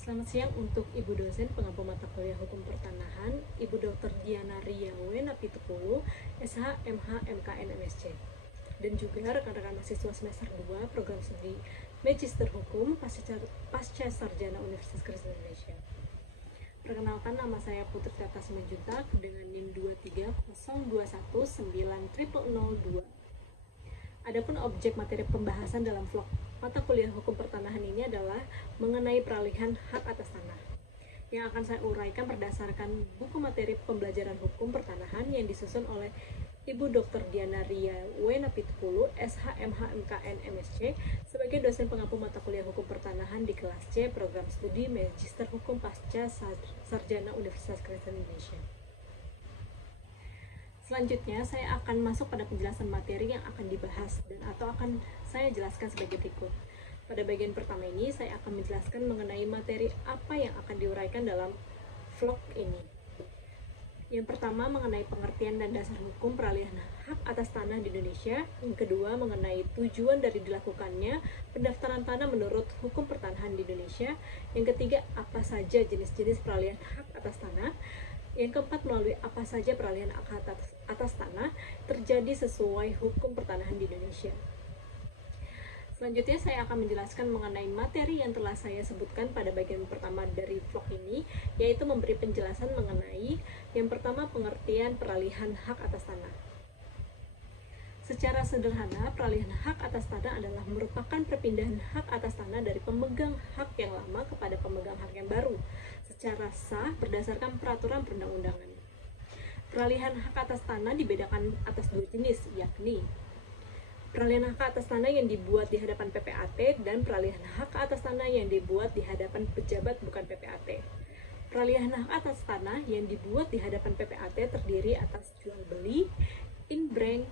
Selamat siang untuk Ibu dosen pengampu mata kuliah Hukum Pertanahan, Ibu Dr. Diana Ria Napitupulu, SH, MH, MKN, MSc. Dan juga rekan-rekan mahasiswa semester 2 program studi Magister Hukum Pasca Sarjana Universitas Kristen Indonesia. Perkenalkan, nama saya Putri Tata Simanjuntak dengan NIM 230219002. Adapun objek materi pembahasan dalam vlog mata kuliah Hukum Pertanahan ini adalah mengenai peralihan hak atas tanah, yang akan saya uraikan berdasarkan buku materi pembelajaran Hukum Pertanahan yang disusun oleh Ibu Dr. Diana Ria Napitupulu, SH, MH, MKN, MSc, sebagai dosen pengampu mata kuliah Hukum Pertanahan di kelas C program studi Magister Hukum Pasca Sarjana Universitas Kristen Indonesia. Selanjutnya, saya akan masuk pada penjelasan materi yang akan dibahas dan atau akan saya jelaskan sebagai berikut. Pada bagian pertama ini, saya akan menjelaskan mengenai materi apa yang akan diuraikan dalam vlog ini. Yang pertama, mengenai pengertian dan dasar hukum peralihan hak atas tanah di Indonesia. Yang kedua, mengenai tujuan dari dilakukannya pendaftaran tanah menurut hukum pertanahan di Indonesia. Yang ketiga, apa saja jenis-jenis peralihan hak atas tanah. Yang keempat, melalui apa saja peralihan hak atas tanah terjadi sesuai hukum pertanahan di Indonesia. Selanjutnya, saya akan menjelaskan mengenai materi yang telah saya sebutkan pada bagian pertama dari vlog ini, yaitu memberi penjelasan mengenai yang pertama, pengertian peralihan hak atas tanah. Secara sederhana, peralihan hak atas tanah adalah merupakan perpindahan hak atas tanah dari pemegang hak yang lama kepada pemegang hak yang baru, secara sah berdasarkan peraturan perundang-undangan. Peralihan hak atas tanah dibedakan atas dua jenis, yakni peralihan hak atas tanah yang dibuat di hadapan PPAT dan peralihan hak atas tanah yang dibuat di hadapan pejabat bukan PPAT. Peralihan hak atas tanah yang dibuat di hadapan PPAT terdiri atas jual beli, in-bank,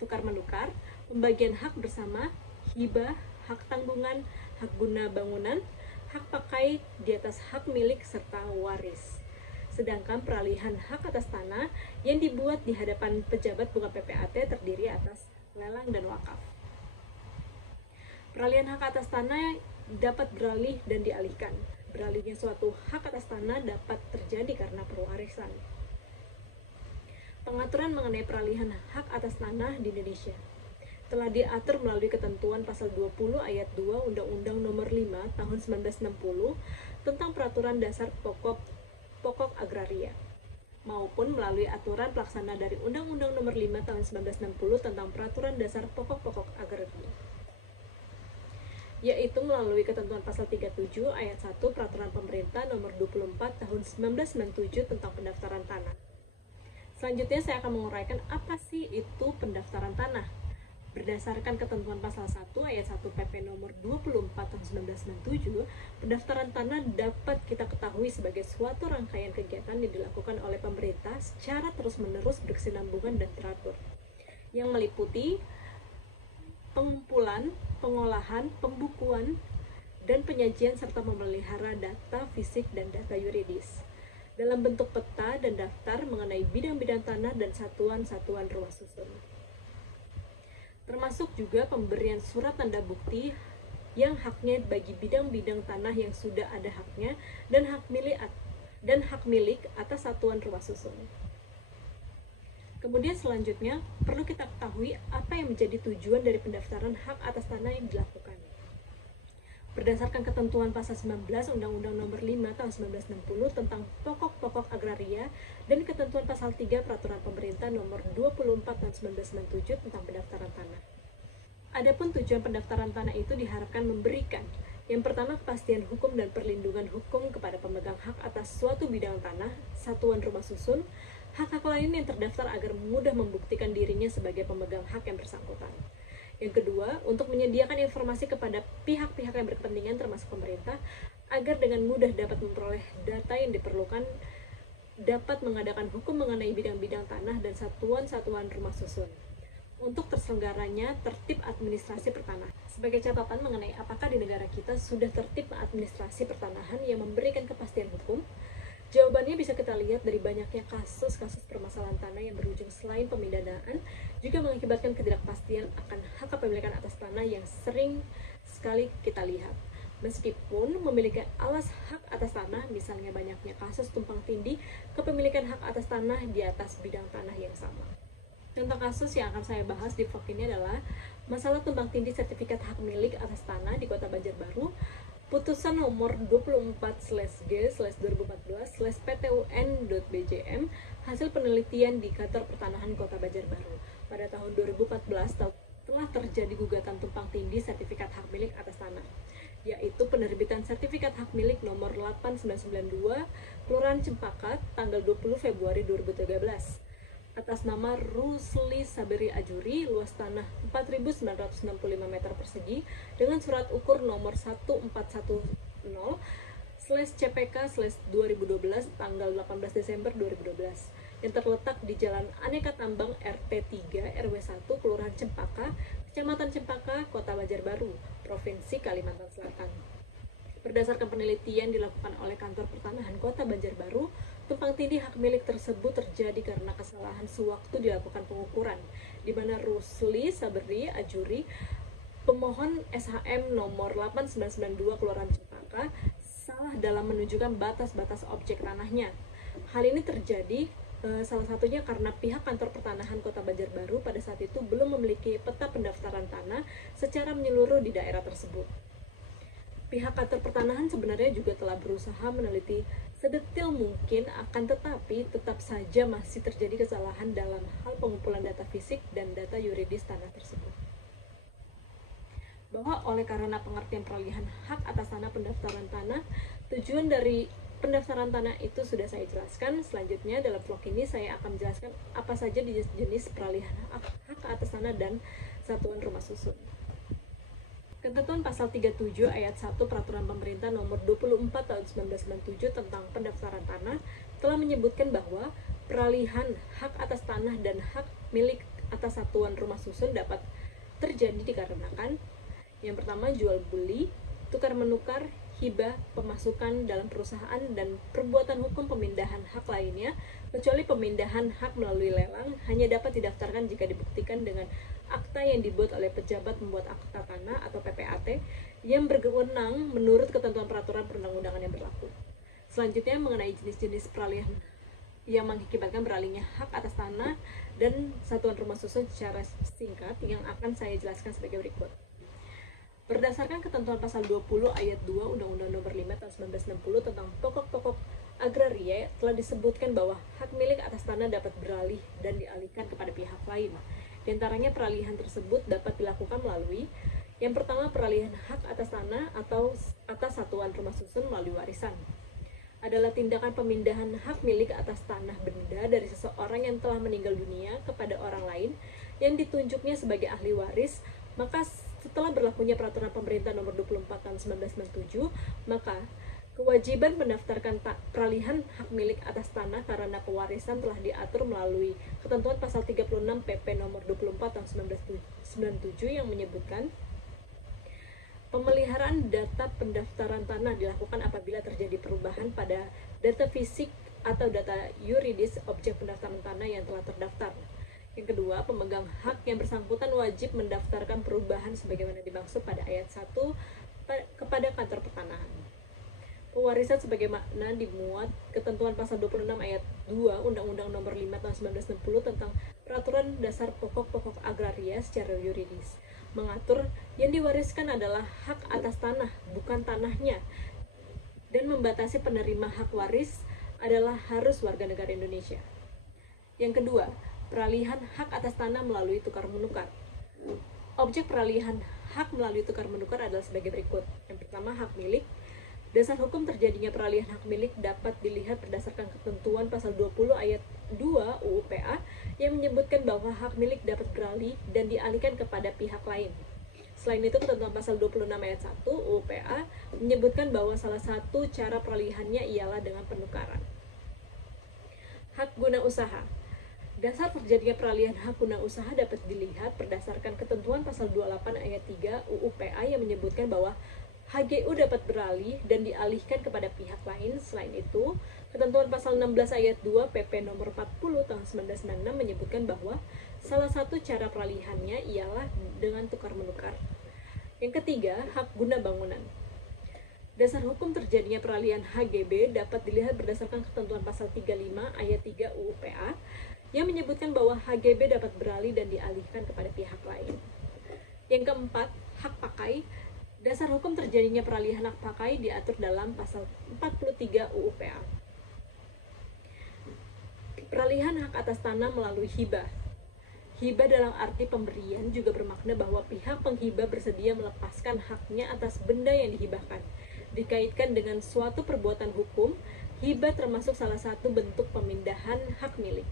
tukar-menukar, pembagian hak bersama, hibah, hak tanggungan, hak guna bangunan, hak pakai di atas hak milik serta waris. Sedangkan peralihan hak atas tanah yang dibuat di hadapan pejabat bukan PPAT terdiri atas lelang dan wakaf. Peralihan hak atas tanah dapat beralih dan dialihkan. Beralihnya suatu hak atas tanah dapat terjadi karena pewarisan. Pengaturan mengenai peralihan hak atas tanah di Indonesia telah diatur melalui ketentuan pasal 20 ayat 2 Undang-Undang Nomor 5 Tahun 1960 tentang Peraturan Dasar Pokok Agraria, maupun melalui aturan pelaksana dari Undang-Undang Nomor 5 Tahun 1960 tentang Peraturan Dasar Pokok Agraria, yaitu melalui ketentuan pasal 37 ayat 1 Peraturan Pemerintah Nomor 24 Tahun 1997 tentang pendaftaran tanah. Selanjutnya, saya akan menguraikan apa sih itu pendaftaran tanah. Berdasarkan ketentuan pasal 1 ayat 1 PP nomor 24 tahun 1997, pendaftaran tanah dapat kita ketahui sebagai suatu rangkaian kegiatan yang dilakukan oleh pemerintah secara terus-menerus berkesinambungan dan teratur, yang meliputi pengumpulan, pengolahan, pembukuan, dan penyajian serta memelihara data fisik dan data yuridis dalam bentuk peta dan daftar mengenai bidang-bidang tanah dan satuan-satuan rumah susun. Termasuk juga pemberian surat tanda bukti yang haknya bagi bidang-bidang tanah yang sudah ada haknya dan hak milik atas satuan rumah susun. Kemudian selanjutnya, perlu kita ketahui apa yang menjadi tujuan dari pendaftaran hak atas tanah yang dilakukan. Berdasarkan ketentuan pasal 19 Undang-Undang Nomor 5 Tahun 1960 tentang Pokok Agraria dan ketentuan pasal 3 Peraturan Pemerintah Nomor 24 Tahun 1997 tentang pendaftaran tanah. Adapun tujuan pendaftaran tanah itu diharapkan memberikan yang pertama, kepastian hukum dan perlindungan hukum kepada pemegang hak atas suatu bidang tanah, satuan rumah susun, hak-hak lain yang terdaftar agar mudah membuktikan dirinya sebagai pemegang hak yang bersangkutan. Yang kedua, untuk menyediakan informasi kepada pihak-pihak yang berkepentingan termasuk pemerintah agar dengan mudah dapat memperoleh data yang diperlukan, dapat mengadakan hukum mengenai bidang-bidang tanah dan satuan-satuan rumah susun untuk terselenggaranya tertib administrasi pertanahan. Sebagai catatan mengenai apakah di negara kita sudah tertib administrasi pertanahan yang memberikan kepastian hukum, jawabannya bisa kita lihat dari banyaknya kasus-kasus permasalahan tanah yang berujung selain pemidanaan juga mengakibatkan ketidakpastian akan hak kepemilikan atas tanah yang sering sekali kita lihat. Meskipun memiliki alas hak atas tanah, misalnya banyaknya kasus tumpang tindih kepemilikan hak atas tanah di atas bidang tanah yang sama. Contoh kasus yang akan saya bahas di vlog ini adalah masalah tumpang tindih sertifikat hak milik atas tanah di Kota Banjarbaru, putusan nomor 24/2014/2014/PTUN.BJM hasil penelitian di Kantor Pertanahan Kota Banjarbaru. Pada tahun 2014 telah terjadi gugatan tumpang tindih sertifikat hak milik atas tanah, yaitu penerbitan sertifikat hak milik nomor 8992 Kelurahan Cempaka tanggal 20 Februari 2013 atas nama Rusli Saberi Ajuri, luas tanah 4.965 meter persegi dengan surat ukur nomor 1410/CPK/2012 tanggal 18 Desember 2012 yang terletak di Jalan Aneka Tambang RT 3 RW 1 Kelurahan Cempaka, Kecamatan Cempaka, Kota Banjarbaru, Provinsi Kalimantan Selatan. Berdasarkan penelitian dilakukan oleh Kantor Pertanahan Kota Banjarbaru, tumpang tindih hak milik tersebut terjadi karena kesalahan sewaktu dilakukan pengukuran, di mana Rusli Saberi Ajuri, pemohon SHM nomor 8992 Kelurahan Cempaka, salah dalam menunjukkan batas-batas objek tanahnya. Hal ini terjadi salah satunya karena pihak Kantor Pertanahan Kota Banjarbaru pada saat itu belum memiliki peta pendaftaran tanah secara menyeluruh di daerah tersebut. Pihak Kantor Pertanahan sebenarnya juga telah berusaha meneliti sedetil mungkin, akan tetapi tetap saja masih terjadi kesalahan dalam hal pengumpulan data fisik dan data yuridis tanah tersebut. Bahwa oleh karena pengertian peralihan hak atas tanah pendaftaran tanah, tujuan dari pendaftaran tanah itu sudah saya jelaskan. Selanjutnya dalam vlog ini saya akan menjelaskan apa saja jenis peralihan hak atas tanah dan satuan rumah susun. Ketentuan pasal 37 ayat 1 Peraturan Pemerintah nomor 24 tahun 1997 tentang pendaftaran tanah telah menyebutkan bahwa peralihan hak atas tanah dan hak milik atas satuan rumah susun dapat terjadi dikarenakan yang pertama jual beli, tukar menukar, hibah, pemasukan dalam perusahaan, dan perbuatan hukum pemindahan hak lainnya, kecuali pemindahan hak melalui lelang hanya dapat didaftarkan jika dibuktikan dengan akta yang dibuat oleh pejabat membuat akta tanah atau PPAT yang berwenang menurut ketentuan peraturan perundang-undangan yang berlaku. Selanjutnya mengenai jenis-jenis peralihan yang mengakibatkan beralihnya hak atas tanah dan satuan rumah susun secara singkat yang akan saya jelaskan sebagai berikut. Berdasarkan ketentuan pasal 20 ayat 2 Undang-Undang Nomor 5 Tahun 1960 tentang pokok-pokok agraria telah disebutkan bahwa hak milik atas tanah dapat beralih dan dialihkan kepada pihak lain. Di antaranya peralihan tersebut dapat dilakukan melalui yang pertama peralihan hak atas tanah atau atas satuan rumah susun melalui warisan. Adalah tindakan pemindahan hak milik atas tanah benda dari seseorang yang telah meninggal dunia kepada orang lain yang ditunjuknya sebagai ahli waris, maka setelah berlakunya peraturan pemerintah nomor 24 tahun 1997, maka kewajiban mendaftarkan peralihan hak milik atas tanah karena pewarisan telah diatur melalui ketentuan pasal 36 PP nomor 24 tahun 1997 yang menyebutkan pemeliharaan data pendaftaran tanah dilakukan apabila terjadi perubahan pada data fisik atau data yuridis objek pendaftaran tanah yang telah terdaftar. Yang kedua, pemegang hak yang bersangkutan wajib mendaftarkan perubahan sebagaimana dimaksud pada ayat 1 kepada Kantor Pertanahan. Pewarisan sebagaimana dimuat ketentuan pasal 26 ayat 2 Undang-Undang Nomor 5 Tahun 1960 tentang Peraturan Dasar Pokok-Pokok Agraria secara yuridis, mengatur yang diwariskan adalah hak atas tanah, bukan tanahnya, dan membatasi penerima hak waris adalah harus warga negara Indonesia. Yang kedua, peralihan hak atas tanah melalui tukar menukar. Objek peralihan hak melalui tukar menukar adalah sebagai berikut. Yang pertama, hak milik. Dasar hukum terjadinya peralihan hak milik dapat dilihat berdasarkan ketentuan pasal 20 ayat 2 UU PA yang menyebutkan bahwa hak milik dapat beralih dan dialihkan kepada pihak lain. Selain itu, ketentuan pasal 26 ayat 1 UU PA menyebutkan bahwa salah satu cara peralihannya ialah dengan penukaran. Hak guna usaha. Dasar terjadinya peralihan hak guna usaha dapat dilihat berdasarkan ketentuan pasal 28 ayat 3 UU PA yang menyebutkan bahwa HGU dapat beralih dan dialihkan kepada pihak lain. Selain itu, ketentuan pasal 16 ayat 2 PP nomor 40 tahun 1996 menyebutkan bahwa salah satu cara peralihannya ialah dengan tukar menukar. Yang ketiga, hak guna bangunan. Dasar hukum terjadinya peralihan HGB dapat dilihat berdasarkan ketentuan pasal 35 ayat 3 UU PA yang menyebutkan bahwa HGB dapat beralih dan dialihkan kepada pihak lain. Yang keempat, hak pakai. Dasar hukum terjadinya peralihan hak pakai diatur dalam pasal 43 UU PA. Peralihan hak atas tanah melalui hibah. Hibah dalam arti pemberian juga bermakna bahwa pihak penghibah bersedia melepaskan haknya atas benda yang dihibahkan. Dikaitkan dengan suatu perbuatan hukum, hibah termasuk salah satu bentuk pemindahan hak milik.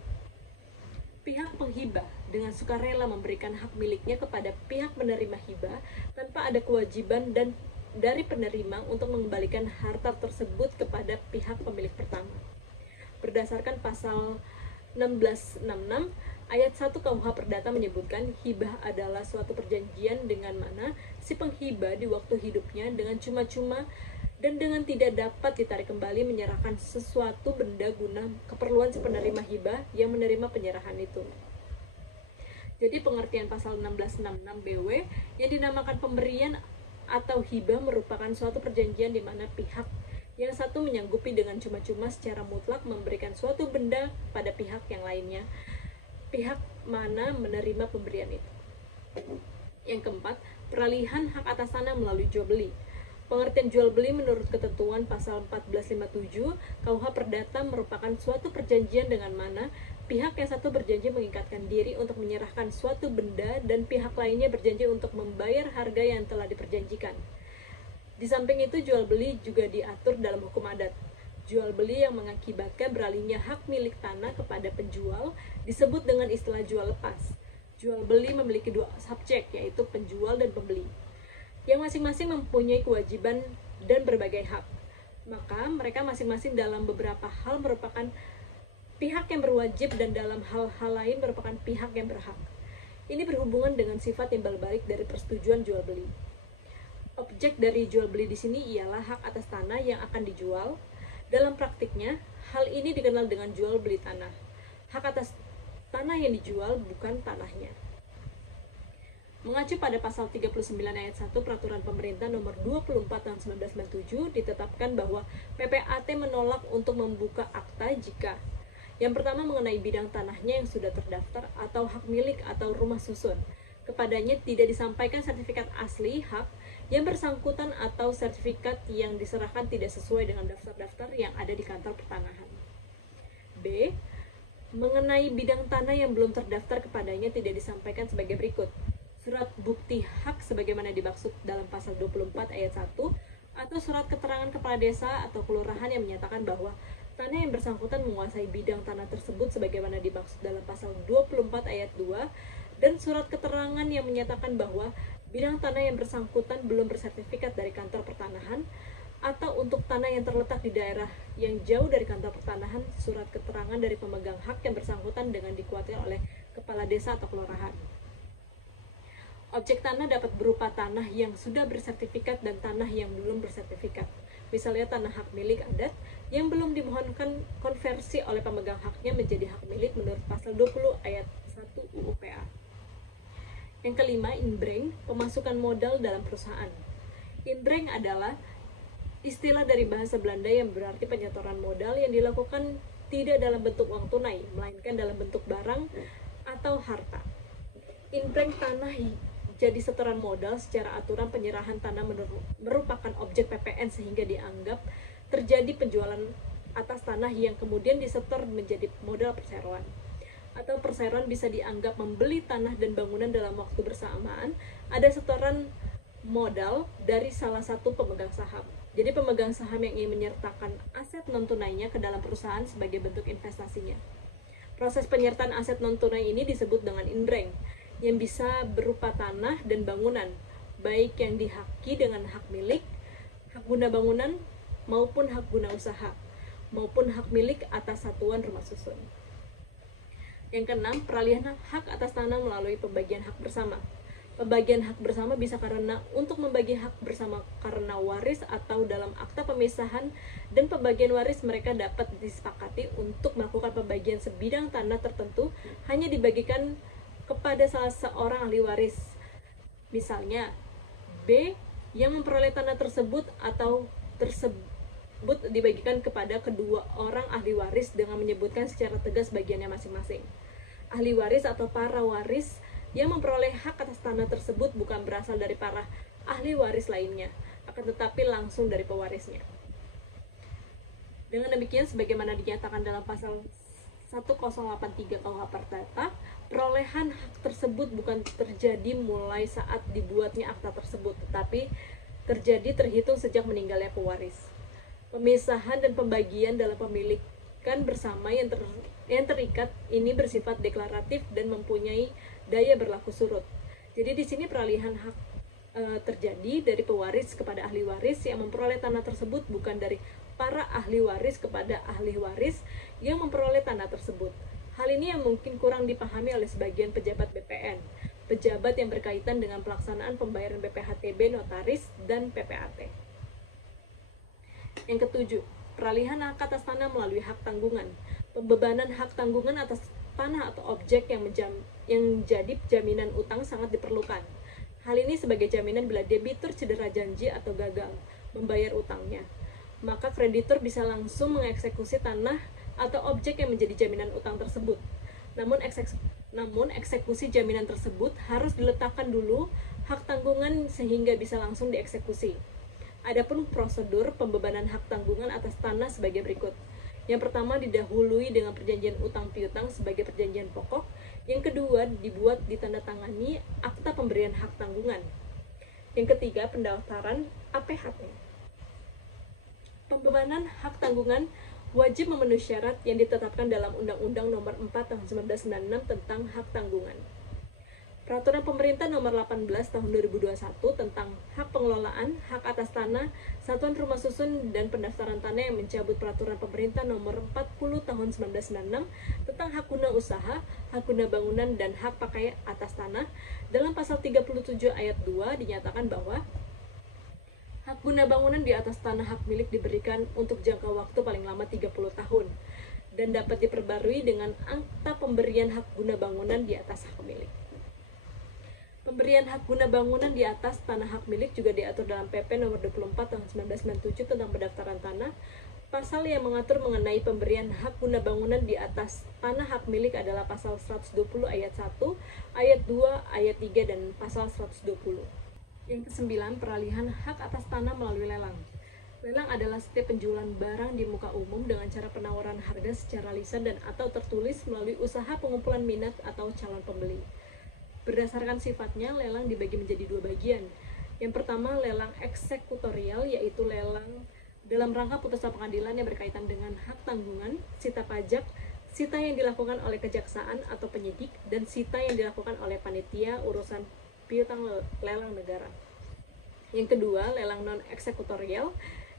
Pihak penghibah dengan sukarela memberikan hak miliknya kepada pihak penerima hibah tanpa ada kewajiban dan dari penerima untuk mengembalikan harta tersebut kepada pihak pemilik pertama. Berdasarkan pasal 1666 ayat 1 KUH Perdata menyebutkan hibah adalah suatu perjanjian dengan mana si penghibah di waktu hidupnya dengan cuma-cuma dan dengan tidak dapat ditarik kembali menyerahkan sesuatu benda guna keperluan si penerima hibah yang menerima penyerahan itu. Jadi pengertian pasal 1666 BW yang dinamakan pemberian atau hibah merupakan suatu perjanjian di mana pihak yang satu menyanggupi dengan cuma-cuma secara mutlak memberikan suatu benda pada pihak yang lainnya, pihak mana menerima pemberian itu. Yang keempat, peralihan hak atas tanah melalui jual beli. Pengertian jual beli menurut ketentuan pasal 1457 KUH Perdata merupakan suatu perjanjian dengan mana pihak yang satu berjanji mengikatkan diri untuk menyerahkan suatu benda dan pihak lainnya berjanji untuk membayar harga yang telah diperjanjikan. Di samping itu, jual beli juga diatur dalam hukum adat. Jual beli yang mengakibatkan beralihnya hak milik tanah kepada penjual disebut dengan istilah jual lepas. Jual beli memiliki dua subjek, yaitu penjual dan pembeli, yang masing-masing mempunyai kewajiban dan berbagai hak. Maka mereka masing-masing dalam beberapa hal merupakan pihak yang berwajib dan dalam hal-hal lain merupakan pihak yang berhak. Ini berhubungan dengan sifat timbal balik dari persetujuan jual beli. Objek dari jual beli di sini ialah hak atas tanah yang akan dijual. Dalam praktiknya, hal ini dikenal dengan jual beli tanah. Hak atas tanah yang dijual bukan tanahnya. Mengacu pada pasal 39 ayat 1 Peraturan Pemerintah Nomor 24 Tahun 1997 ditetapkan bahwa PPAT menolak untuk membuka akta jika yang pertama mengenai bidang tanahnya yang sudah terdaftar atau hak milik atau rumah susun. Kepadanya tidak disampaikan sertifikat asli hak yang bersangkutan atau sertifikat yang diserahkan tidak sesuai dengan daftar-daftar yang ada di kantor pertanahan. B. Mengenai bidang tanah yang belum terdaftar kepadanya tidak disampaikan sebagai berikut. Surat bukti hak sebagaimana dimaksud dalam pasal 24 ayat 1 atau surat keterangan kepala desa atau kelurahan yang menyatakan bahwa tanah yang bersangkutan menguasai bidang tanah tersebut sebagaimana dimaksud dalam pasal 24 ayat 2 dan surat keterangan yang menyatakan bahwa bidang tanah yang bersangkutan belum bersertifikat dari kantor pertanahan atau untuk tanah yang terletak di daerah yang jauh dari kantor pertanahan, surat keterangan dari pemegang hak yang bersangkutan dengan dikuatkan oleh kepala desa atau kelurahan. Objek tanah dapat berupa tanah yang sudah bersertifikat dan tanah yang belum bersertifikat. Misalnya tanah hak milik adat yang belum dimohonkan konversi oleh pemegang haknya menjadi hak milik menurut pasal 20 ayat 1 UU PA. Yang kelima, inbreng, pemasukan modal dalam perusahaan. Inbreng adalah istilah dari bahasa Belanda yang berarti penyetoran modal yang dilakukan tidak dalam bentuk uang tunai, melainkan dalam bentuk barang atau harta. Inbreng tanah jadi setoran modal secara aturan penyerahan tanah merupakan objek PPN sehingga dianggap terjadi penjualan atas tanah yang kemudian disetor menjadi modal perseroan. Atau perseroan bisa dianggap membeli tanah dan bangunan dalam waktu bersamaan, ada setoran modal dari salah satu pemegang saham. Jadi pemegang saham yang ingin menyertakan aset non-tunainya ke dalam perusahaan sebagai bentuk investasinya. Proses penyertaan aset non-tunai ini disebut dengan inbreng, yang bisa berupa tanah dan bangunan, baik yang dihaki dengan hak milik, hak guna bangunan, maupun hak guna usaha, maupun hak milik atas satuan rumah susun. Yang keenam, peralihan hak atas tanah melalui pembagian hak bersama. Pembagian hak bersama bisa karena untuk membagi hak bersama karena waris atau dalam akta pemisahan, dan pembagian waris mereka dapat disepakati untuk melakukan pembagian sebidang tanah tertentu hanya dibagikan kepada salah seorang ahli waris. Misalnya, B yang memperoleh tanah tersebut atau tersebut dibagikan kepada kedua orang ahli waris dengan menyebutkan secara tegas bagiannya masing-masing. Ahli waris atau para waris yang memperoleh hak atas tanah tersebut bukan berasal dari para ahli waris lainnya, akan tetapi langsung dari pewarisnya. Dengan demikian, sebagaimana dinyatakan dalam pasal 1083 KUH Perdata, perolehan hak tersebut bukan terjadi mulai saat dibuatnya akta tersebut, tetapi terjadi terhitung sejak meninggalnya pewaris. Pemisahan dan pembagian dalam pemilikan bersama yang terikat ini bersifat deklaratif dan mempunyai daya berlaku surut. Jadi di sini peralihan hak terjadi dari pewaris kepada ahli waris yang memperoleh tanah tersebut, bukan dari para ahli waris kepada ahli waris yang memperoleh tanah tersebut. Hal ini yang mungkin kurang dipahami oleh sebagian pejabat BPN, pejabat yang berkaitan dengan pelaksanaan pembayaran BPHTB, notaris, dan PPAT. Yang ketujuh, peralihan hak atas tanah melalui hak tanggungan. Pembebanan hak tanggungan atas tanah atau objek yang jadi jaminan utang sangat diperlukan. Hal ini sebagai jaminan bila debitur cedera janji atau gagal membayar utangnya, maka kreditur bisa langsung mengeksekusi tanah atau objek yang menjadi jaminan utang tersebut. Namun eksekusi jaminan tersebut harus diletakkan dulu hak tanggungan sehingga bisa langsung dieksekusi. Adapun prosedur pembebanan hak tanggungan atas tanah sebagai berikut. Yang pertama, didahului dengan perjanjian utang piutang sebagai perjanjian pokok. Yang kedua, dibuat ditandatangani akta pemberian hak tanggungan. Yang ketiga, pendaftaran APHT. Pembebanan hak tanggungan wajib memenuhi syarat yang ditetapkan dalam Undang-Undang Nomor 4 Tahun 1996 tentang hak tanggungan. Peraturan Pemerintah Nomor 18 Tahun 2021 tentang hak pengelolaan, hak atas tanah, satuan rumah susun, dan pendaftaran tanah yang mencabut Peraturan Pemerintah Nomor 40 Tahun 1996 tentang hak guna usaha, hak guna bangunan, dan hak pakai atas tanah. Dalam pasal 37 ayat 2 dinyatakan bahwa hak guna bangunan di atas tanah hak milik diberikan untuk jangka waktu paling lama 30 tahun dan dapat diperbarui dengan akta pemberian hak guna bangunan di atas hak milik. Pemberian hak guna bangunan di atas tanah hak milik juga diatur dalam PP Nomor 24 Tahun 1997 tentang pendaftaran tanah. Pasal yang mengatur mengenai pemberian hak guna bangunan di atas tanah hak milik adalah pasal 120 ayat 1, ayat 2, ayat 3, dan pasal 120. Yang kesembilan, peralihan hak atas tanah melalui lelang. Lelang adalah setiap penjualan barang di muka umum dengan cara penawaran harga secara lisan dan atau tertulis melalui usaha pengumpulan minat atau calon pembeli. Berdasarkan sifatnya, lelang dibagi menjadi dua bagian. Yang pertama, lelang eksekutorial, yaitu lelang dalam rangka putusan pengadilan yang berkaitan dengan hak tanggungan, sita pajak, sita yang dilakukan oleh kejaksaan atau penyidik, dan sita yang dilakukan oleh panitia urusan piutang lelang negara. Yang kedua, lelang non-eksekutorial,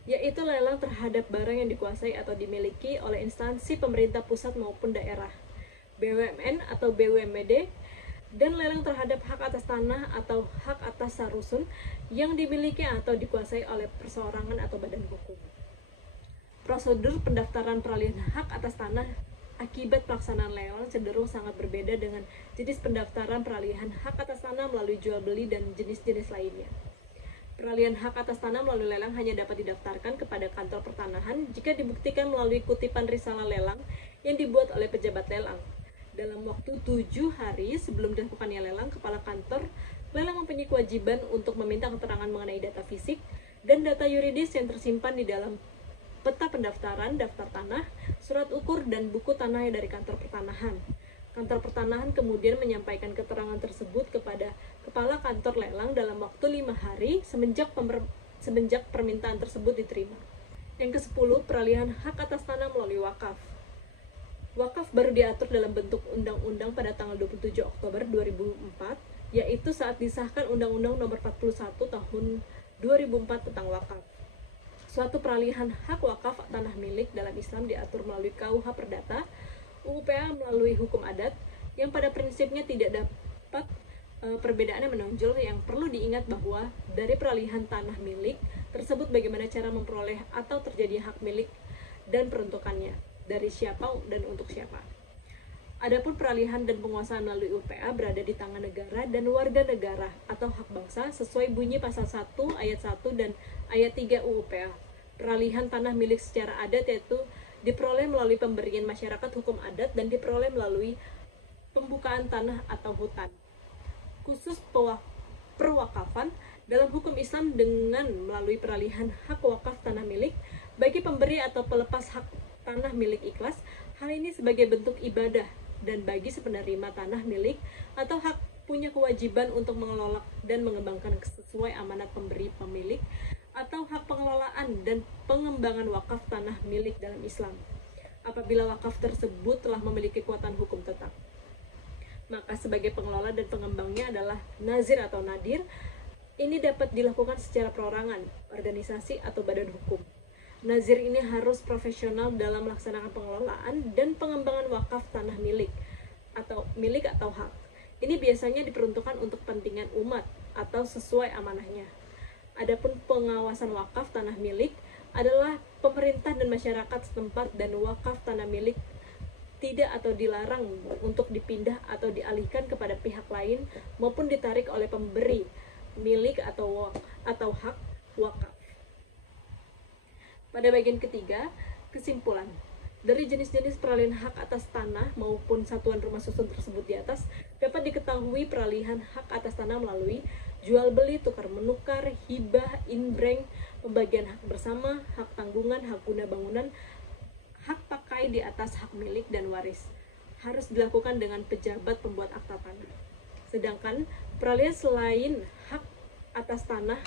yaitu lelang terhadap barang yang dikuasai atau dimiliki oleh instansi pemerintah pusat maupun daerah, BUMN atau BUMD, dan lelang terhadap hak atas tanah atau hak atas sarusun yang dimiliki atau dikuasai oleh perseorangan atau badan hukum. Prosedur pendaftaran peralihan hak atas tanah akibat pelaksanaan lelang cenderung sangat berbeda dengan jenis pendaftaran peralihan hak atas tanah melalui jual beli dan jenis-jenis lainnya. Peralihan hak atas tanah melalui lelang hanya dapat didaftarkan kepada kantor pertanahan jika dibuktikan melalui kutipan risalah lelang yang dibuat oleh pejabat lelang. Dalam waktu 7 hari sebelum dilakukannya lelang, kepala kantor lelang mempunyai kewajiban untuk meminta keterangan mengenai data fisik dan data yuridis yang tersimpan di dalam peta pendaftaran, daftar tanah, surat ukur, dan buku tanah dari kantor pertanahan. Kantor pertanahan kemudian menyampaikan keterangan tersebut kepada kepala kantor lelang dalam waktu 5 hari semenjak permintaan tersebut diterima. Yang ke-10, peralihan hak atas tanah melalui wakaf. Wakaf baru diatur dalam bentuk undang-undang pada tanggal 27 Oktober 2004, yaitu saat disahkan Undang-Undang Nomor 41 Tahun 2004 tentang wakaf. Suatu peralihan hak wakaf tanah milik dalam Islam diatur melalui KUH Perdata, UUPA melalui hukum adat, yang pada prinsipnya tidak dapat perbedaan yang menonjol. Yang perlu diingat bahwa dari peralihan tanah milik tersebut bagaimana cara memperoleh atau terjadi hak milik dan peruntukannya, dari siapa dan untuk siapa. Adapun peralihan dan penguasaan melalui UPA berada di tangan negara dan warga negara atau hak bangsa sesuai bunyi pasal 1 ayat 1 dan ayat 3 UUPA. peralihan tanah milik secara adat, yaitu diperoleh melalui pemberian masyarakat hukum adat dan diperoleh melalui pembukaan tanah atau hutan. Khusus perwakafan dalam hukum Islam dengan melalui peralihan hak wakaf tanah milik bagi pemberi atau pelepas hak tanah milik ikhlas. Hal ini sebagai bentuk ibadah, dan bagi penerima tanah milik atau hak punya kewajiban untuk mengelola dan mengembangkan sesuai amanat pemberi pemilik atau hak pengelolaan dan pengembangan wakaf tanah milik dalam Islam. Apabila wakaf tersebut telah memiliki kekuatan hukum tetap, maka sebagai pengelola dan pengembangnya adalah nazir atau nadir. Ini dapat dilakukan secara perorangan, organisasi, atau badan hukum. Nazir ini harus profesional dalam melaksanakan pengelolaan dan pengembangan wakaf tanah milik atau hak. Ini biasanya diperuntukkan untuk kepentingan umat atau sesuai amanahnya. Adapun pengawasan wakaf tanah milik adalah pemerintah dan masyarakat setempat, dan wakaf tanah milik tidak atau dilarang untuk dipindah atau dialihkan kepada pihak lain maupun ditarik oleh pemberi milik atau hak wakaf. Pada bagian ketiga, kesimpulan. Dari jenis-jenis peralihan hak atas tanah maupun satuan rumah susun tersebut di atas, dapat diketahui peralihan hak atas tanah melalui jual beli, tukar menukar, hibah, inbreng, pembagian hak bersama, hak tanggungan, hak guna bangunan, hak pakai di atas hak milik dan waris. Harus dilakukan dengan pejabat pembuat akta tanah. Sedangkan peralihan selain hak atas tanah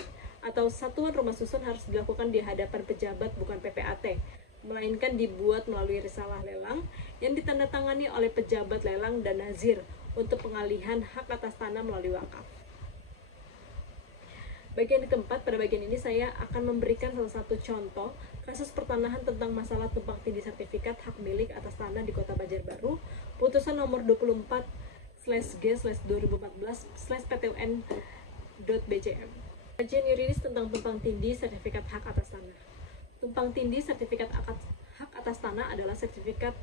atau satuan rumah susun harus dilakukan di hadapan pejabat, bukan PPAT, melainkan dibuat melalui risalah lelang yang ditandatangani oleh pejabat lelang dan nazir untuk pengalihan hak atas tanah melalui wakaf. Bagian keempat, pada bagian ini saya akan memberikan salah satu contoh kasus pertanahan tentang masalah tumpang tindih sertifikat hak milik atas tanah di Kota Banjarbaru, putusan nomor 24/G/2014/PTUN.BCM. Kajian yuridis tentang tumpang tindih sertifikat hak atas tanah. Tumpang tindih sertifikat hak atas tanah adalah sertifikat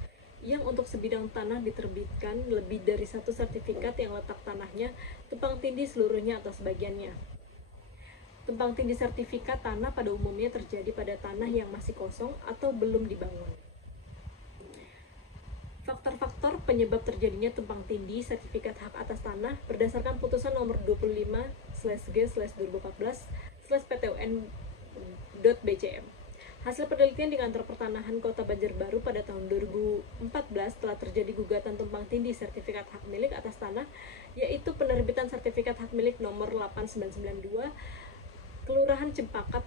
yang untuk sebidang tanah diterbitkan lebih dari satu sertifikat yang letak tanahnya tumpang tindih seluruhnya atau sebagiannya. Tumpang tindih sertifikat tanah pada umumnya terjadi pada tanah yang masih kosong atau belum dibangun. Faktor-faktor penyebab terjadinya tumpang tindih sertifikat hak atas tanah berdasarkan putusan nomor 25/G/2014/PTUN.BCM. Hasil penelitian di Kantor Pertanahan Kota Banjarbaru pada tahun 2014 telah terjadi gugatan tumpang tindih sertifikat hak milik atas tanah, yaitu penerbitan sertifikat hak milik nomor 8992 Kelurahan Cempaka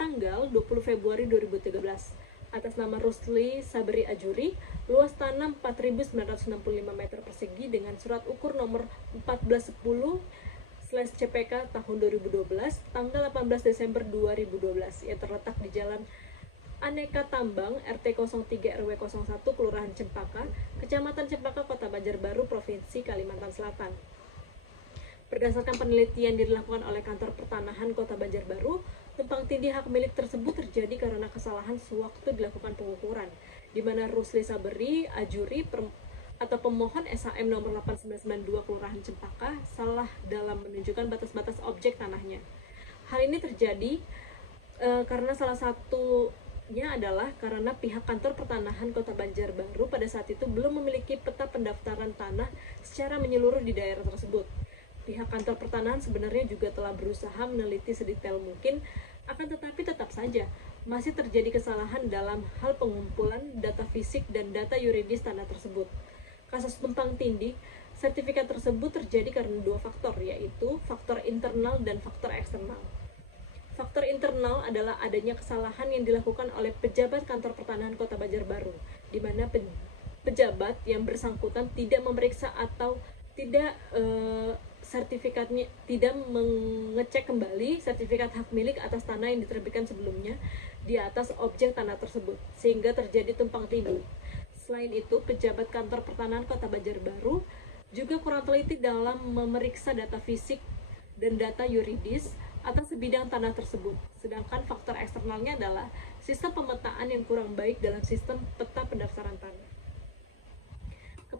tanggal 20 Februari 2013 atas nama Rusli Sabri Ajuri, luas tanah 4.965 meter persegi dengan surat ukur nomor 1410/CPK tahun 2012 tanggal 18 Desember 2012 yang terletak di Jalan Aneka Tambang RT 03 RW 01 Kelurahan Cempaka, Kecamatan Cempaka, Kota Banjarbaru, Provinsi Kalimantan Selatan. Berdasarkan penelitian dilakukan oleh Kantor Pertanahan Kota Banjarbaru, tumpang tindih hak milik tersebut terjadi karena kesalahan sewaktu dilakukan pengukuran, di mana Rusli Sabri Ajuri atau pemohon SHM nomor 8992 Kelurahan Cempaka salah dalam menunjukkan batas-batas objek tanahnya. Hal ini terjadi karena salah satunya adalah karena pihak Kantor Pertanahan Kota Banjarbaru pada saat itu belum memiliki peta pendaftaran tanah secara menyeluruh di daerah tersebut. Pihak Kantor Pertanahan sebenarnya juga telah berusaha meneliti sedetail mungkin, akan tetapi tetap saja masih terjadi kesalahan dalam hal pengumpulan data fisik dan data yuridis tanah tersebut. Kasus tumpang tindih sertifikat tersebut terjadi karena dua faktor, yaitu faktor internal dan faktor eksternal. Faktor internal adalah adanya kesalahan yang dilakukan oleh pejabat Kantor Pertanahan Kota Banjarbaru, di mana pejabat yang bersangkutan tidak memeriksa atau tidak mengecek kembali sertifikat hak milik atas tanah yang diterbitkan sebelumnya di atas objek tanah tersebut, sehingga terjadi tumpang tindih. Selain itu, pejabat Kantor Pertanahan Kota Banjarbaru juga kurang teliti dalam memeriksa data fisik dan data yuridis atas sebidang tanah tersebut. Sedangkan faktor eksternalnya adalah sistem pemetaan yang kurang baik dalam sistem peta pendaftaran tanah.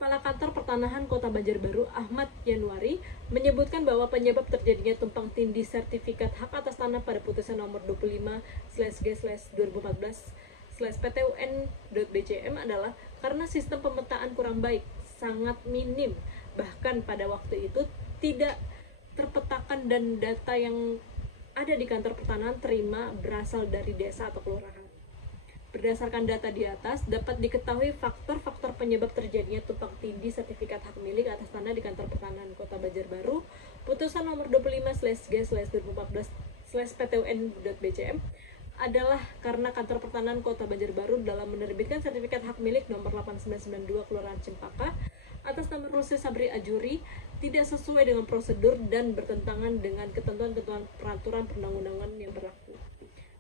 Kepala Kantor Pertanahan Kota Banjarbaru Ahmad Yanuari menyebutkan bahwa penyebab terjadinya tumpang tindih sertifikat hak atas tanah pada putusan nomor 25/G/2014/PTUN.BCM adalah karena sistem pemetaan kurang baik, sangat minim, bahkan pada waktu itu tidak terpetakan dan data yang ada di kantor pertanahan terima berasal dari desa atau kelurahan. Berdasarkan data di atas, dapat diketahui faktor-faktor penyebab terjadinya tumpang tindih sertifikat hak milik atas tanah di kantor pertanahan Kota Banjarbaru, putusan nomor 25/G/2014/PTUN.BCM adalah karena kantor pertanahan Kota Banjarbaru dalam menerbitkan sertifikat hak milik nomor 8992 Kelurahan Cempaka atas nama Rusli Sabri Ajuri tidak sesuai dengan prosedur dan bertentangan dengan ketentuan-ketentuan peraturan perundang-undangan yang berlaku.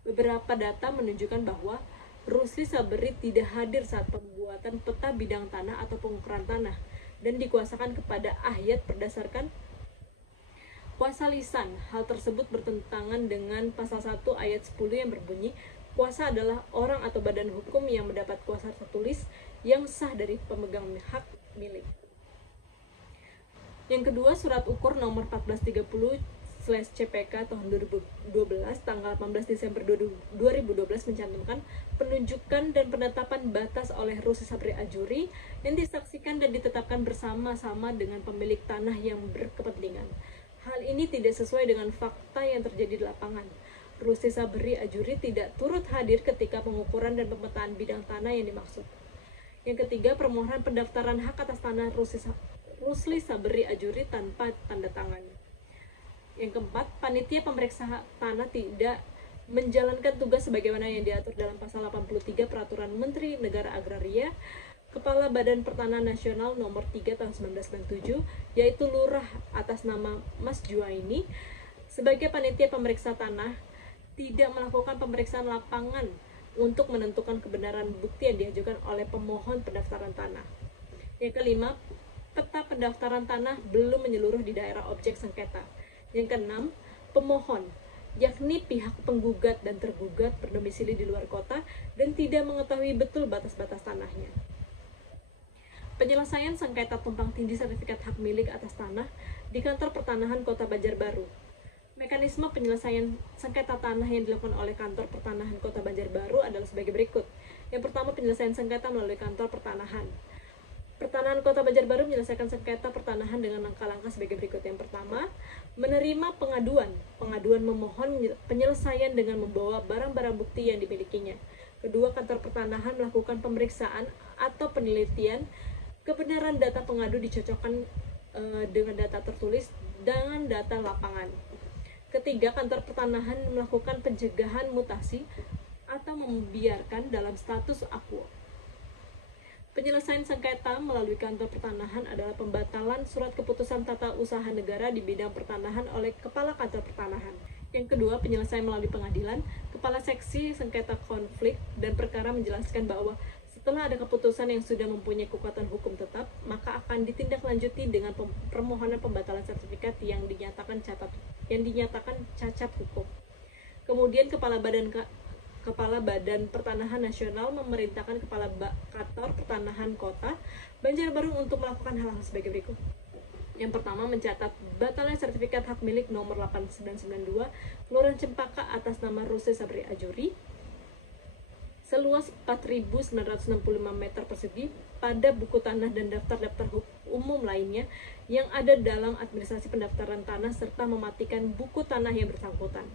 Beberapa data menunjukkan bahwa Rusli Sabri tidak hadir saat pembuatan peta bidang tanah atau pengukuran tanah dan dikuasakan kepada Ahyat berdasarkan kuasa lisan. Hal tersebut bertentangan dengan pasal 1 ayat 10 yang berbunyi, kuasa adalah orang atau badan hukum yang mendapat kuasa tertulis yang sah dari pemegang hak milik. Yang kedua, surat ukur nomor 1430/CPK tahun 2012 tanggal 18 Desember 2012 mencantumkan penunjukan dan penetapan batas oleh Rusli Sabri Ajuri yang disaksikan dan ditetapkan bersama-sama dengan pemilik tanah yang berkepentingan. Hal ini tidak sesuai dengan fakta yang terjadi di lapangan. Rusli Sabri Ajuri tidak turut hadir ketika pengukuran dan pemetaan bidang tanah yang dimaksud. Yang ketiga, permohonan pendaftaran hak atas tanah Rusli Sabri Ajuri tanpa tanda tangan. Yang keempat, panitia pemeriksa tanah tidak menjalankan tugas sebagaimana yang diatur dalam pasal 83 Peraturan Menteri Negara Agraria Kepala Badan Pertanahan Nasional nomor 3 tahun 1997, yaitu lurah atas nama Mas Juwaini sebagai panitia pemeriksa tanah tidak melakukan pemeriksaan lapangan untuk menentukan kebenaran bukti yang diajukan oleh pemohon pendaftaran tanah. Yang kelima, peta pendaftaran tanah belum menyeluruh di daerah objek sengketa. Yang keenam, pemohon, yakni pihak penggugat dan tergugat berdomisili di luar kota dan tidak mengetahui betul batas-batas tanahnya. Penyelesaian sengketa tumpang tindih sertifikat hak milik atas tanah di kantor pertanahan Kota Banjarbaru. Mekanisme penyelesaian sengketa tanah yang dilakukan oleh kantor pertanahan Kota Banjarbaru adalah sebagai berikut. Yang pertama, penyelesaian sengketa melalui kantor pertanahan. Pertanahan Kota Banjarbaru menyelesaikan sengketa pertanahan dengan langkah-langkah sebagai berikut. Yang pertama, menerima pengaduan. Pengaduan memohon penyelesaian dengan membawa barang-barang bukti yang dimilikinya. Kedua, kantor pertanahan melakukan pemeriksaan atau penelitian kebenaran data pengadu dicocokkan dengan data tertulis dengan data lapangan. Ketiga, kantor pertanahan melakukan pencegahan mutasi atau membiarkan dalam status aqua. Penyelesaian sengketa melalui kantor pertanahan adalah pembatalan surat keputusan tata usaha negara di bidang pertanahan oleh Kepala Kantor Pertanahan. Yang kedua, penyelesaian melalui pengadilan. Kepala Seksi Sengketa Konflik dan Perkara menjelaskan bahwa setelah ada keputusan yang sudah mempunyai kekuatan hukum tetap, maka akan ditindaklanjuti dengan permohonan pembatalan sertifikat yang dinyatakan cacat hukum. Kemudian Kepala Badan Pertanahan Nasional memerintahkan Kepala Kantor Pertanahan Kota Banjarbaru untuk melakukan hal-hal sebagai berikut. Yang pertama, mencatat batalnya sertifikat hak milik nomor 8992 Kelurahan Cempaka atas nama Rusli Sabri Ajuri seluas 4.965 meter persegi pada buku tanah dan daftar-daftar umum lainnya yang ada dalam administrasi pendaftaran tanah serta mematikan buku tanah yang bersangkutan.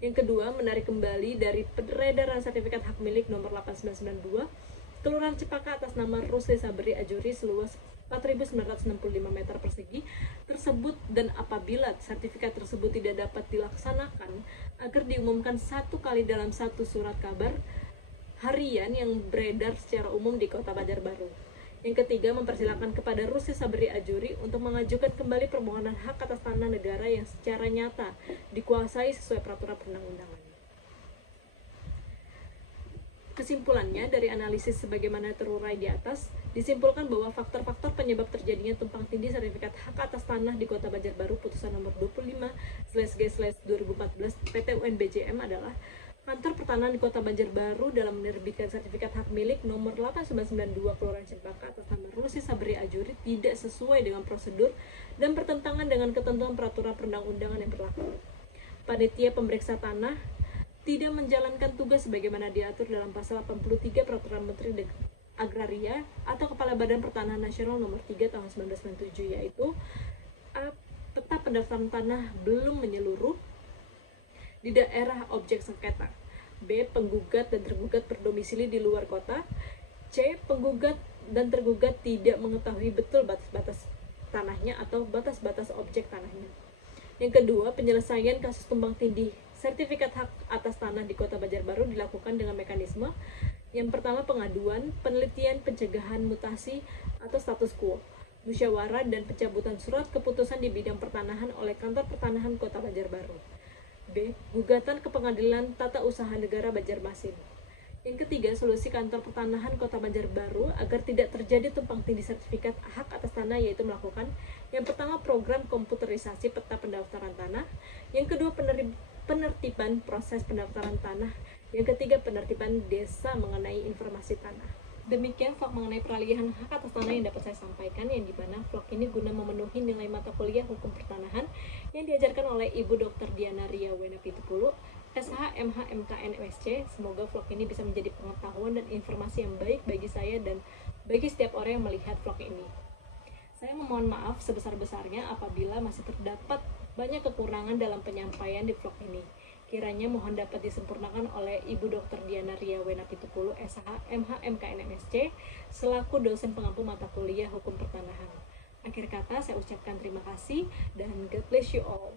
Yang kedua, menarik kembali dari peredaran sertifikat hak milik nomor 8992 Kelurahan Cempaka atas nama Rusli Sabri Ajuri seluas 4.965 meter persegi tersebut, dan apabila sertifikat tersebut tidak dapat dilaksanakan agar diumumkan satu kali dalam satu surat kabar harian yang beredar secara umum di Kota Banjarbaru. Yang ketiga, mempersilahkan kepada Rusli Sabri Ajuri untuk mengajukan kembali permohonan hak atas tanah negara yang secara nyata dikuasai sesuai peraturan perundang-undangan. Kesimpulannya, dari analisis sebagaimana terurai di atas, disimpulkan bahwa faktor-faktor penyebab terjadinya tumpang tindih sertifikat hak atas tanah di Kota Banjarbaru putusan nomor 25/G/2014 PTUN BJM adalah Kantor Pertanahan di Kota Banjarbaru dalam menerbitkan sertifikat hak milik nomor 8992 Kelurahan Cempaka atas nama Rusi Sabri Ajuri tidak sesuai dengan prosedur dan bertentangan dengan ketentuan peraturan perundang-undangan yang berlaku. Panitia pemeriksa tanah tidak menjalankan tugas sebagaimana diatur dalam pasal 83 Peraturan Menteri Agraria atau Kepala Badan Pertanahan Nasional nomor 3 tahun 1997, yaitu A. Peta pendaftaran tanah belum menyeluruh di daerah objek sengketa. B. Penggugat dan tergugat berdomisili di luar kota. C. Penggugat dan tergugat tidak mengetahui betul batas-batas tanahnya atau batas-batas objek tanahnya. Yang kedua, penyelesaian kasus tumpang tindih sertifikat hak atas tanah di Kota Banjarbaru dilakukan dengan mekanisme yang pertama, pengaduan, penelitian, pencegahan mutasi atau status quo, musyawarah dan pencabutan surat keputusan di bidang pertanahan oleh Kantor Pertanahan Kota Banjarbaru. B. Gugatan ke Pengadilan Tata Usaha Negara Banjarmasin. Yang ketiga, solusi Kantor Pertanahan Kota Banjarbaru agar tidak terjadi tumpang tindih sertifikat hak atas tanah, yaitu melakukan yang pertama, program komputerisasi peta pendaftaran tanah. Yang kedua, penertiban proses pendaftaran tanah. Yang ketiga, penertiban desa mengenai informasi tanah. Demikian vlog mengenai peralihan hak atas tanah yang dapat saya sampaikan, yang dimana vlog ini guna memenuhi nilai mata kuliah hukum pertanahan yang diajarkan oleh Ibu Dr. Diana Ria Wena Pitupulu, SH, MH, MKN, MSc. Semoga vlog ini bisa menjadi pengetahuan dan informasi yang baik bagi saya dan bagi setiap orang yang melihat vlog ini. Saya memohon maaf sebesar-besarnya apabila masih terdapat banyak kekurangan dalam penyampaian di vlog ini. Kiranya mohon dapat disempurnakan oleh Ibu Dr. Diana Ria Wena Pitupulu, SH, MH, MKN, MSc, selaku dosen pengampu mata kuliah hukum pertanahan. Akhir kata, saya ucapkan terima kasih dan God bless you all.